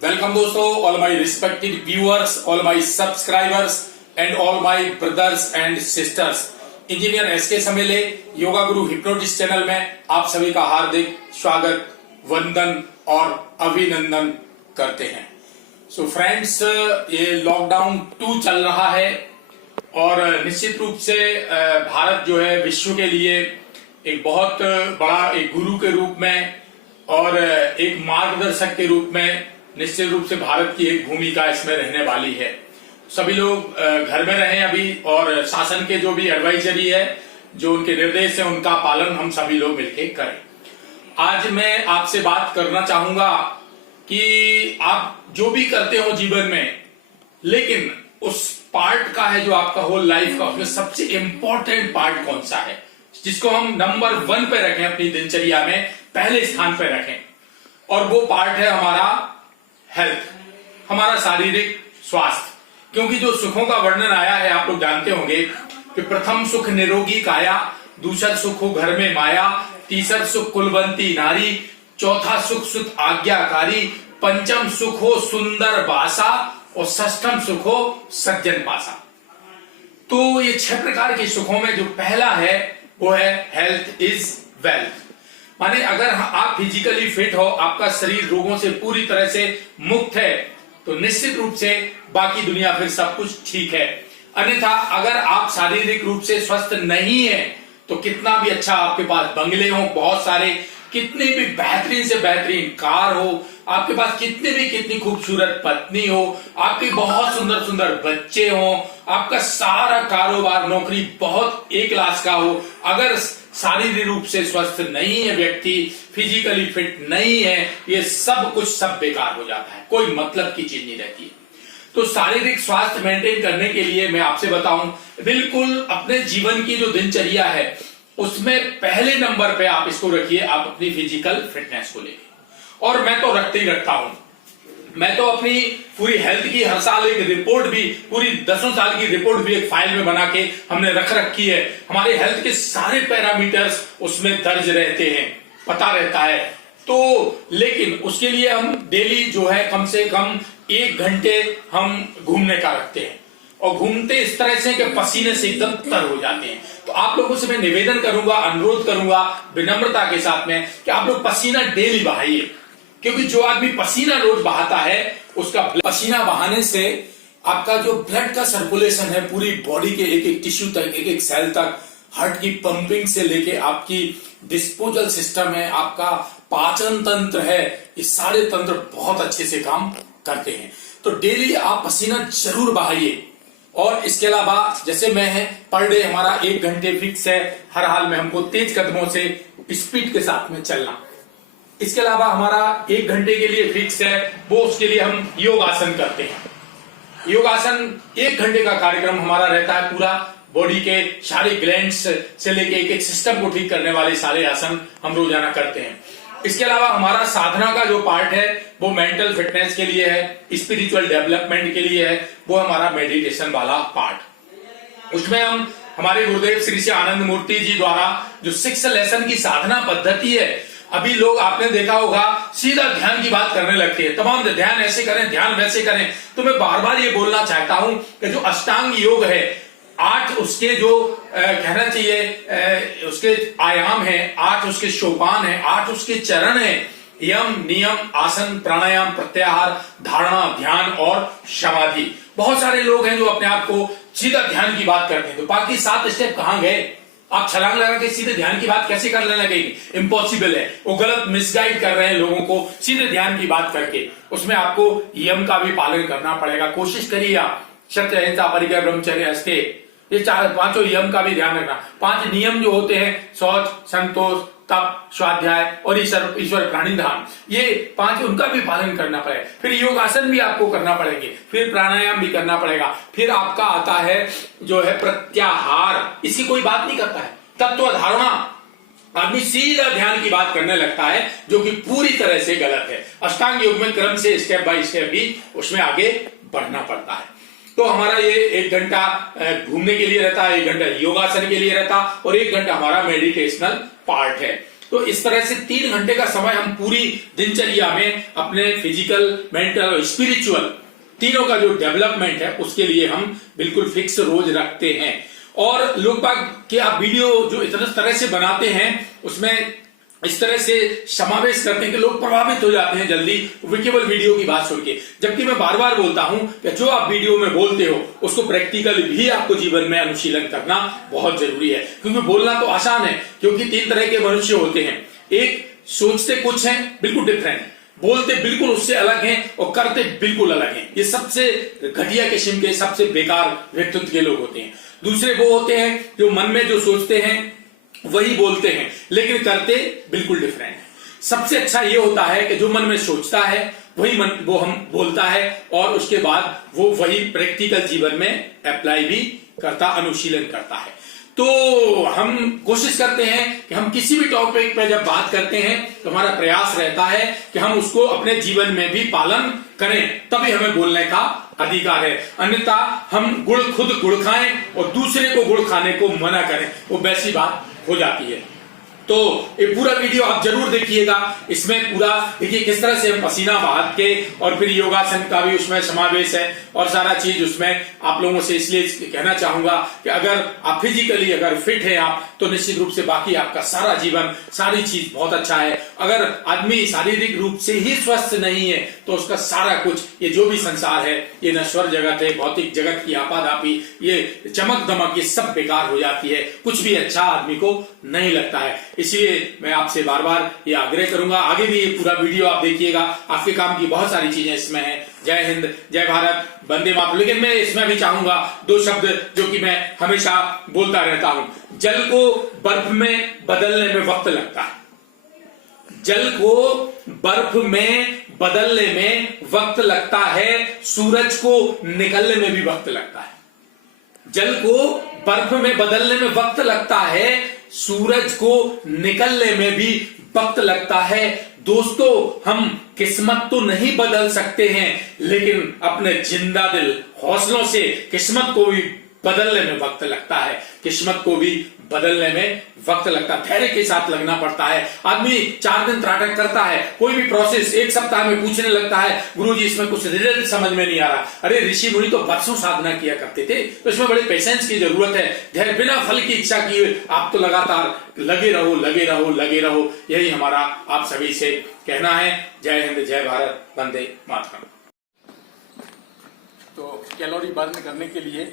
Welcome दोस्तों, all my respected viewers, all my subscribers and all my brothers and sisters. Engineer SK Samele yoga guru hypnotist channel में आप सभी का हार्दिक स्वागत, वंदन और अभिनंदन करते हैं। सो फ्रेंड्स, ये लॉकडाउन 2 चल रहा है और निश्चित रूप से भारत जो है विश्व के लिए एक बहुत बड़ा एक गुरु के रूप में और एक मार्गदर्शक के रूप में निश्चित रूप से भारत की एक भूमिका इसमें रहने वाली है। सभी लोग घर में रहें अभी, और शासन के जो भी एडवाइजरी है, जो उनके निर्देश है, उनका पालन हम सभी लोग मिलकर करें। आज मैं आपसे बात करना चाहूंगा कि आप जो भी करते हो जीवन में, लेकिन उस पार्ट का है जो आपका होल लाइफ का, उसमें सबसे इंपॉर्टेंट पार्ट कौन सा है जिसको हम नंबर 1 पे रखें, अपनी दिनचर्या में पहले स्थान पे रखें। और वो पार्ट है हमारा हेल्थ, हमारा शारीरिक स्वास्थ्य। क्योंकि जो सुखों का वर्णन आया है आप लोग जानते होंगे कि प्रथम सुख निरोगी काया, दूसरा सुख हो घर में माया, तीसरा सुख कुलवंती नारी, चौथा सुख सुत आज्ञाकारी, पंचम सुख हो सुंदर बासा और षष्ठम सुख हो सज्जन पासा। तो ये 6 प्रकार के सुखों में जो पहला है वो है हेल्थ इज वेल्थ। माने अगर आप फिजिकली फिट हो, आपका शरीर रोगों से पूरी तरह से मुक्त है, तो निश्चित रूप से बाकी दुनिया फिर सब कुछ ठीक है। अन्यथा अगर आप शारीरिक रूप से स्वस्थ नहीं है तो कितना भी अच्छा आपके पास बंगले हो, बहुत सारे, कितनी भी बेहतरीन से बेहतरीन कार हो, आपके पास कितनी खूबसूरत पत्नी हो, आपके बहुत सुंदर सुंदर बच्चे हो, आपका सारा कारोबार नौकरी बहुत A क्लास का हो, अगर शारीरिक रूप से स्वस्थ नहीं है व्यक्ति, फिजिकली फिट नहीं है, ये सब कुछ सब बेकार हो जाता है, कोई मतलब की चीज नहीं रहती है। तो शारीरिक स्वास्थ्य मेंटेन करने के लिए मैं आपसे बताऊं, बिल्कुल अपने जीवन की जो दिनचर्या है उसमें पहले नंबर पे आप इसको रखिए, आप अपनी फिजिकल फिटनेस को लेके। और मैं तो रखते ही रखता हूं, मैं तो अपनी पूरी हेल्थ की हर साल एक रिपोर्ट भी, पूरी 10 साल की रिपोर्ट भी एक फाइल में बना के हमने रख रखी है। हमारे हेल्थ के सारे पैरामीटर्स उसमें दर्ज रहते हैं, पता रहता है। तो लेकिन उसके लिए हम डेली जो है कम से कम 1 घंटे हम घूमने का रखते हैं, और घूमते इस तरह से कि पसीने से एकदम तर हो जाते हैं। तो आप लोगों से मैं निवेदन करूंगा, अनुरोध करूंगा विनम्रता के साथ में कि आप लोग पसीना डेली बहाइए, क्योंकि जो आदमी पसीना रोज बहाता है उसका पसीना बहाने से आपका जो ब्लड का सर्कुलेशन है पूरी बॉडी के एक एक टिश्यू तक, एक एक सेल तक, हार्ट की पंपिंग से लेके आपकी डिस्पोजल सिस्टम है, आपका पाचन तंत्र है, ये सारे तंत्र बहुत अच्छे से काम करते हैं। तो डेली आप पसीना जरूर बहाइए। और इसके अलावा जैसे मैं है, पर डे हमारा 1 घंटे फिक्स है, हर हाल में हमको तेज कदमों से स्पीड के साथ में चलना। इसके अलावा हमारा 1 घंटे के लिए फिक्स है, वो उसके लिए हम योगासन करते हैं। योगासन 1 घंटे का कार्यक्रम हमारा रहता है, पूरा बॉडी के सारे ग्लैंड्स से लेके एक एक सिस्टम को ठीक करने वाले सारे आसन हम रोजाना करते हैं। इसके अलावा हमारा साधना का जो पार्ट है वो मेंटल फिटनेस के लिए है, स्पिरिचुअल डेवलपमेंट के लिए है, वो हमारा मेडिटेशन वाला पार्ट। उसमें हम हमारे गुरुदेव श्री श्री आनंद मूर्ति जी द्वारा जो 6 लेसन की साधना पद्धति है, अभी लोग आपने देखा होगा सीधा ध्यान की बात करने लगते हैं, तमाम ध्यान ऐसे करें, ध्यान वैसे करें। तो मैं बार बार ये बोलना चाहता हूं कि जो अष्टांग योग है, 8 उसके जो कहना चाहिए उसके आयाम है, 8 उसके सोपान है, 8 उसके चरण है, यम, नियम, आसन, प्राणायाम, प्रत्याहार, धारणा, ध्यान और समाधि। बहुत सारे लोग हैं जो अपने आप को सीधा ध्यान की बात करते हैं, तो बाकी 7 स्टेप कहां गए? आप छलांग लगा के सीधे ध्यान की बात कैसे करने लगेंगे? इम्पॉसिबल है। वो गलत मिसगाइड कर रहे हैं लोगों को सीधे ध्यान की बात करके। उसमें आपको यम का भी पालन करना पड़ेगा। कोशिश करिए आप सत्य, अहिंसा, परिग्रह, ब्रह्मचर्य, अस्ते, ये 5 यम का भी ध्यान रखना। 5 नियम जो होते हैं, शौच, संतोष, तप, स्वाध्याय और ईश्वर प्राणिधान, ये 5 उनका भी पालन करना पड़ेगा। फिर योगासन भी आपको करना पड़ेंगे, फिर प्राणायाम भी करना पड़ेगा। फिर आपका आता है जो है प्रत्याहार, इसकी कोई बात नहीं करता है। तत्व धारणा, आदमी सीधा ध्यान की बात करने लगता है, जो कि पूरी तरह से गलत है। अष्टांग योग में क्रम से स्टेप बाय स्टेप भी उसमें आगे बढ़ना पड़ता है। तो हमारा ये 1 घंटा घूमने के लिए रहता है, 1 घंटा योगासन के लिए रहता, और 1 घंटा हमारा मेडिटेशनल पार्ट है। तो इस तरह से 3 घंटे का समय हम पूरी दिनचर्या में अपने फिजिकल, मेंटल और स्पिरिचुअल तीनों का जो डेवलपमेंट है उसके लिए हम बिल्कुल फिक्स रोज रखते हैं। और लोग बाग के आप वीडियो जो इतना तरह से बनाते हैं उसमें इस तरह से समावेश करते हैं कि लोग प्रभावित हो जाते हैं जल्दी केवल वीडियो की बात सुन के। जबकि मैं बार बार बोलता हूं कि जो आप वीडियो में बोलते हो उसको प्रैक्टिकल भी आपको जीवन में अनुशीलन करना बहुत जरूरी है। क्योंकि बोलना तो आसान है, क्योंकि 3 तरह के मनुष्य होते हैं। एक सोचते कुछ हैं, बिल्कुल डिफरेंट, बोलते बिल्कुल उससे अलग हैं और करते बिल्कुल अलग हैं। ये सबसे घटिया किस्म के, सबसे बेकार व्यक्तित्व के लोग होते हैं। दूसरे वो होते हैं जो मन में जो सोचते हैं वही बोलते हैं, लेकिन करते बिल्कुल डिफरेंट है। सबसे अच्छा ये होता है कि जो मन में सोचता है वही वो हम बोलता है और उसके बाद वो वही प्रैक्टिकल जीवन में अप्लाई भी करता, अनुशीलन करता है। तो हम कोशिश करते हैं कि हम किसी भी टॉपिक पर जब बात करते हैं तो हमारा प्रयास रहता है कि हम उसको अपने जीवन में भी पालन करें, तभी हमें बोलने का अधिकार है। अन्यथा हम खुद गुड़ खाएं और दूसरे को गुड़ खाने को मना करें, वो वैसी बात हो जाती है। तो ये पूरा वीडियो आप जरूर देखिएगा। इसमें पूरा देखिए किस तरह से हम पसीना बहा के, और फिर योगासन का भी उसमें समावेश है और सारा चीज उसमें आप लोगों से इसलिए कहना चाहूंगा कि अगर आप फिजिकली अगर फिट है आप, तो निश्चित रूप से बाकी आपका सारा जीवन, सारी चीज बहुत अच्छा है। अगर आदमी शारीरिक रूप से ही स्वस्थ नहीं है तो उसका सारा कुछ, ये जो भी संसार है, ये नश्वर जगत है, भौतिक जगत की आपाधापी, ये चमक दमक, ये सब बेकार हो जाती है। कुछ भी अच्छा आदमी को नहीं लगता है। इसलिए मैं आपसे बार बार ये आग्रह करूंगा, आगे भी ये पूरा वीडियो आप देखिएगा, आपके काम की बहुत सारी चीजें इसमें हैं। जय हिंद, जय भारत, वंदे मातरम। लेकिन मैं इसमें भी चाहूंगा 2 शब्द जो कि मैं हमेशा बोलता रहता हूं। जल को बर्फ में बदलने में वक्त लगता है, जल को बर्फ में बदलने में वक्त लगता है, सूरज को निकलने में भी वक्त लगता है। जल को बर्फ में बदलने में वक्त लगता है, सूरज को निकलने में भी वक्त लगता है। दोस्तों, हम किस्मत तो नहीं बदल सकते हैं, लेकिन अपने जिंदा दिल हौसलों से किस्मत को भी बदलने में वक्त लगता है। किस्मत को भी बदलने में वक्त लगता है, धैर्य के साथ लगना पड़ता है। आदमी 4 दिन त्राटक करता है, कोई भी प्रोसेस 1 सप्ताह में पूछने लगता है, गुरुजी इसमें कुछ रिजल्ट समझ में नहीं आ रहा। अरे ऋषि मुनि तो बरसों साधना किया करते थे, तो इसमें बड़े पेशेंस की जरूरत है। धैर्य, बिना फल की इच्छा किए आप तो लगातार लगे रहो, लगे रहो, लगे रहो। यही हमारा आप सभी से कहना है। जय हिंद, जय भारत, वंदे मातरम। तो कैलोरी बर्न करने के लिए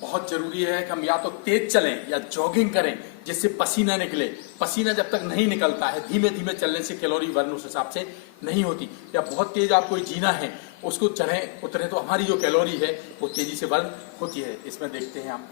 बहुत जरूरी है कि हम या तो तेज चलें या जॉगिंग करें, जिससे पसीना निकले। पसीना जब तक नहीं निकलता है, धीमे धीमे चलने से कैलोरी बर्न उस हिसाब से नहीं होती। या बहुत तेज आपको जीना है, उसको चढ़ें उतरें तो हमारी जो कैलोरी है वो तेजी से बर्न होती है। इसमें देखते हैं आप,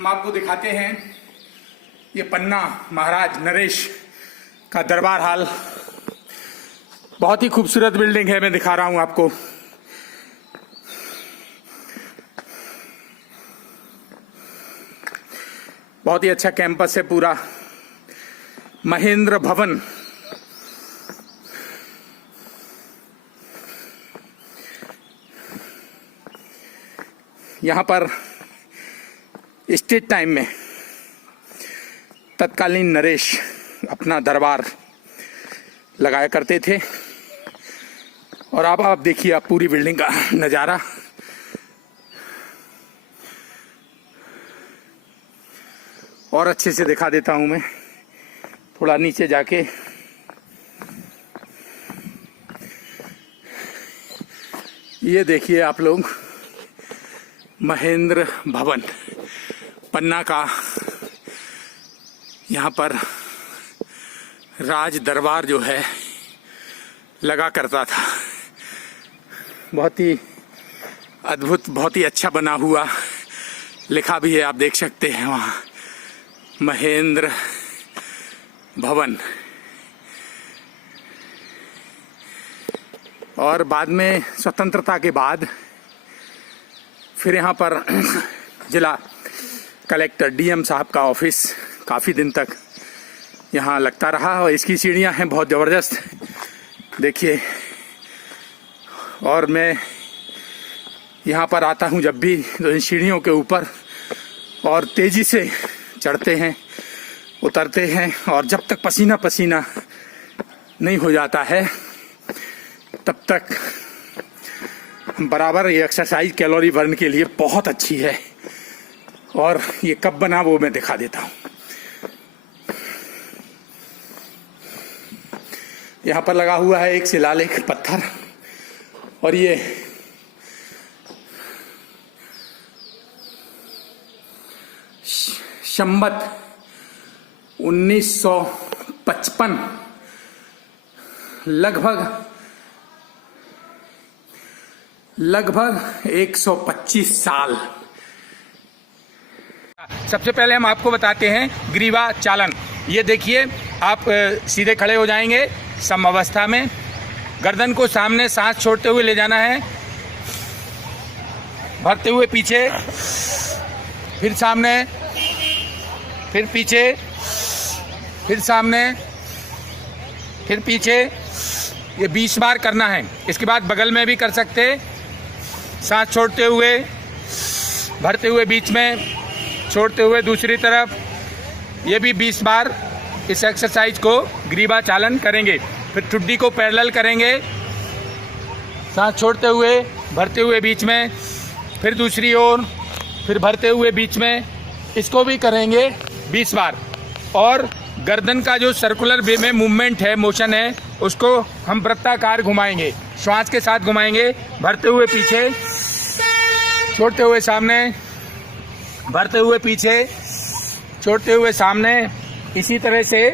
हम आपको दिखाते हैं ये पन्ना महाराज नरेश का दरबार हाल। बहुत ही खूबसूरत बिल्डिंग है, मैं दिखा रहा हूं आपको। बहुत ही अच्छा कैंपस है पूरा। महेंद्र भवन, यहां पर स्टेट टाइम में तत्कालीन नरेश अपना दरबार लगाया करते थे। और अब आप देखिए आप पूरी बिल्डिंग का नज़ारा। और अच्छे से दिखा देता हूं मैं, थोड़ा नीचे जाके। ये देखिए आप लोग, महेंद्र भवन पन्ना का, यहाँ पर राज दरबार जो है लगा करता था। बहुत ही अद्भुत, बहुत ही अच्छा बना हुआ, लिखा भी है, आप देख सकते हैं वहाँ महेंद्र भवन। और बाद में स्वतंत्रता के बाद फिर यहाँ पर जिला कलेक्टर डीएम साहब का ऑफिस काफ़ी दिन तक यहाँ लगता रहा। और इसकी सीढ़ियाँ हैं बहुत ज़बरदस्त, देखिए। और मैं यहाँ पर आता हूँ जब भी, तो इन सीढ़ियों के ऊपर और तेज़ी से चढ़ते हैं, उतरते हैं। और जब तक पसीना पसीना नहीं हो जाता है तब तक बराबर ये एक्सरसाइज कैलोरी बर्न के लिए बहुत अच्छी है। और ये कब बना वो मैं दिखा देता हूँ। यहाँ पर लगा हुआ है एक शिलालेख पत्थर, और ये संवत 1955, लगभग 125 साल। सबसे पहले हम आपको बताते हैं ग्रीवा चालन। ये देखिए, आप सीधे खड़े हो जाएंगे सम अवस्था में, गर्दन को सामने, सांस छोड़ते हुए ले जाना है, भरते हुए पीछे, फिर सामने, फिर पीछे, फिर सामने, फिर पीछे। ये 20 बार करना है। इसके बाद बगल में भी कर सकते, सांस छोड़ते हुए, भरते हुए बीच में, छोड़ते हुए दूसरी तरफ। ये भी 20 बार इस एक्सरसाइज को ग्रीवा चालन करेंगे। फिर ठुड्डी को पैरेलल करेंगे, सांस छोड़ते हुए, भरते हुए बीच में, फिर दूसरी ओर, फिर भरते हुए बीच में। इसको भी करेंगे 20 बार। और गर्दन का जो सर्कुलर वे में मूवमेंट है, मोशन है, उसको हम वृत्ताकार घुमाएंगे, श्वास के साथ घुमाएंगे। भरते हुए पीछे, छोड़ते हुए सामने, भरते हुए पीछे, छोड़ते हुए सामने। इसी तरह से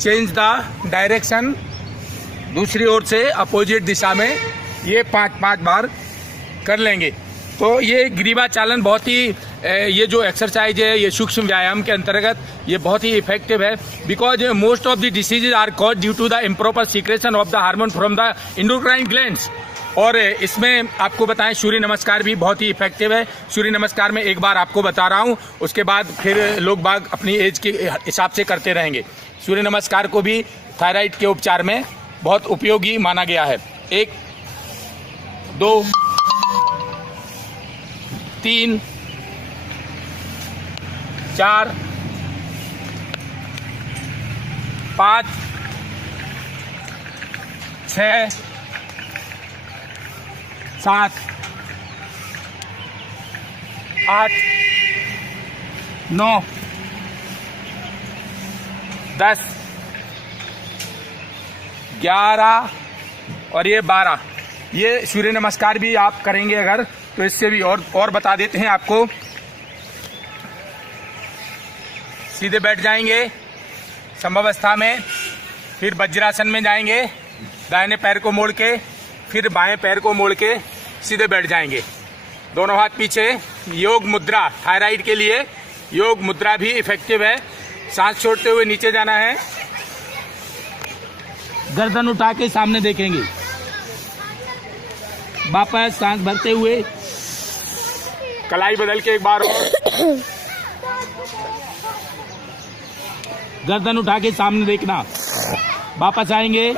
चेंज द डायरेक्शन, दूसरी ओर से अपोजिट दिशा में ये 5-5 बार कर लेंगे। तो ये ग्रीवा चालन बहुत ही, ये जो एक्सरसाइज है ये सूक्ष्म व्यायाम के अंतर्गत ये बहुत ही इफेक्टिव है। Because most of the diseases are caused due to the improper secretion of the hormone from the endocrine glands. और इसमें आपको बताएं सूर्य नमस्कार भी बहुत ही इफेक्टिव है। सूर्य नमस्कार में एक बार आपको बता रहा हूं, उसके बाद फिर लोग बाग अपनी एज के हिसाब से करते रहेंगे। सूर्य नमस्कार को भी थायराइड के उपचार में बहुत उपयोगी माना गया है। 1 2 3 4 5 6 7 8 9 10 11 और ये 12। ये सूर्य नमस्कार भी आप करेंगे अगर, तो इससे भी और बता देते हैं आपको। सीधे बैठ जाएंगे समअवस्था में, फिर वज्रासन में जाएंगे, दाहिने पैर को मोड़ के, फिर बाएं पैर को मोड़ के सीधे बैठ जाएंगे। दोनों हाथ पीछे, योग मुद्रा थायराइड के लिए योग मुद्रा भी इफेक्टिव है। सांस छोड़ते हुए नीचे जाना है, गर्दन उठा के सामने देखेंगे, वापस सांस भरते हुए कलाई बदल के एक बार और गर्दन उठा के सामने देखना, वापस आएंगे।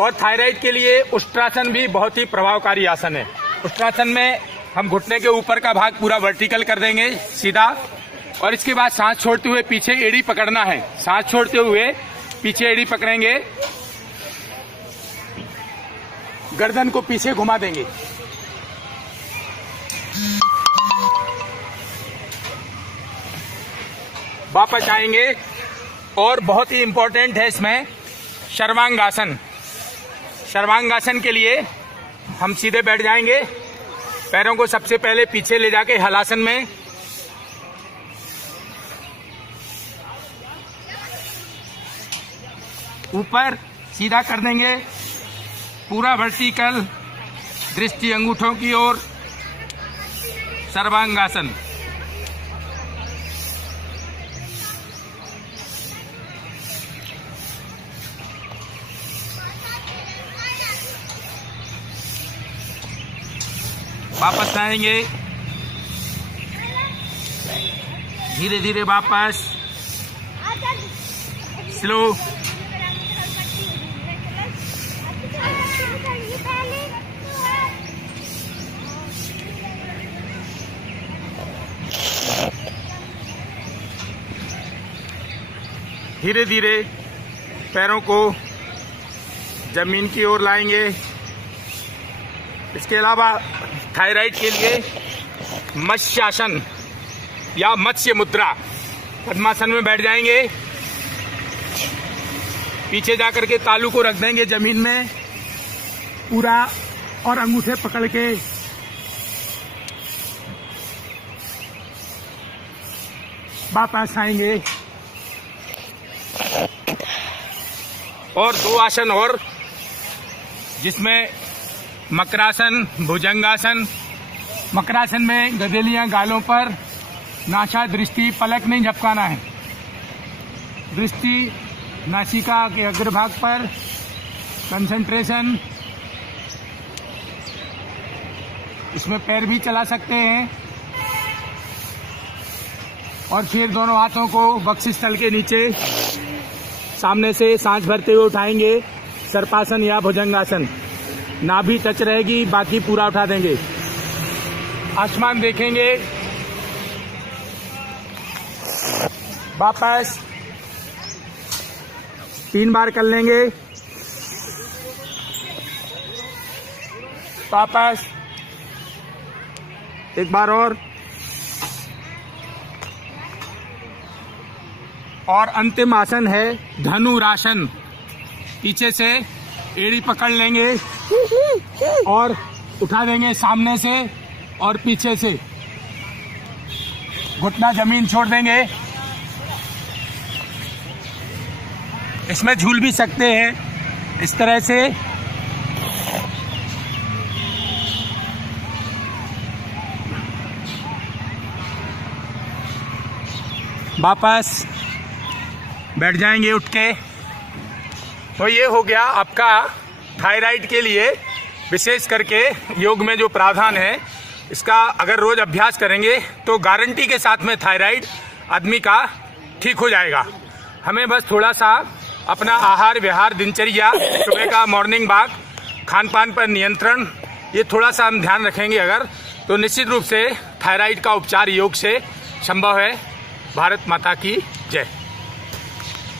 और थायराइड के लिए उष्ट्रासन भी बहुत ही प्रभावकारी आसन है। उष्ट्रासन में हम घुटने के ऊपर का भाग पूरा वर्टिकल कर देंगे सीधा, और इसके बाद सांस छोड़ते हुए पीछे एड़ी पकड़ना है। सांस छोड़ते हुए पीछे एड़ी पकड़ेंगे, गर्दन को पीछे घुमा देंगे, वापस आएंगे। और बहुत ही इंपॉर्टेंट है इसमें सर्वांगासन। सर्वांगासन के लिए हम सीधे बैठ जाएंगे, पैरों को सबसे पहले पीछे ले जाके हलासन में, ऊपर सीधा कर देंगे, पूरा वर्टिकल, दृष्टि अंगूठों की ओर, सर्वांगासन। वापस आएंगे, धीरे धीरे वापस, स्लो। धीरे धीरे पैरों को जमीन की ओर लाएंगे। इसके अलावा थायराइड के लिए मत्स्यासन या मत्स्य मुद्रा, पद्मासन में बैठ जाएंगे, पीछे जाकर के तालू को रख देंगे जमीन में पूरा, और अंगूठे पकड़ के वापस आएंगे। और दो आसन और, जिसमें मकरासन, भुजंगासन। मकरासन में गदेलियां गालों पर, नासा दृष्टि, पलक नहीं झपकाना है, दृष्टि नासिका के अग्रभाग पर, कंसंट्रेशन। इसमें पैर भी चला सकते हैं। और फिर दोनों हाथों को वक्षस्थल के नीचे सामने से सांस भरते हुए उठाएंगे, सर्पासन या भुजंगासन। नाभि टच रहेगी, बाकी पूरा उठा देंगे, आसमान देखेंगे, वापस 3 बार कर लेंगे, वापस एक बार और अंतिम आसन है धनुरासन। पीछे से एड़ी पकड़ लेंगे और उठा देंगे सामने से और पीछे से, घुटना जमीन छोड़ देंगे। इसमें झूल भी सकते हैं इस तरह से। वापस बैठ जाएंगे उठ के। तो ये हो गया आपका थायराइड के लिए विशेष करके योग में जो प्रावधान है, इसका अगर रोज अभ्यास करेंगे तो गारंटी के साथ में थायराइड आदमी का ठीक हो जाएगा। हमें बस थोड़ा सा अपना आहार विहार, दिनचर्या, सुबह का मॉर्निंग वॉक, खान पान पर नियंत्रण, ये थोड़ा सा हम ध्यान रखेंगे अगर, तो निश्चित रूप से थायराइड का उपचार योग से संभव है। भारत माता की जय।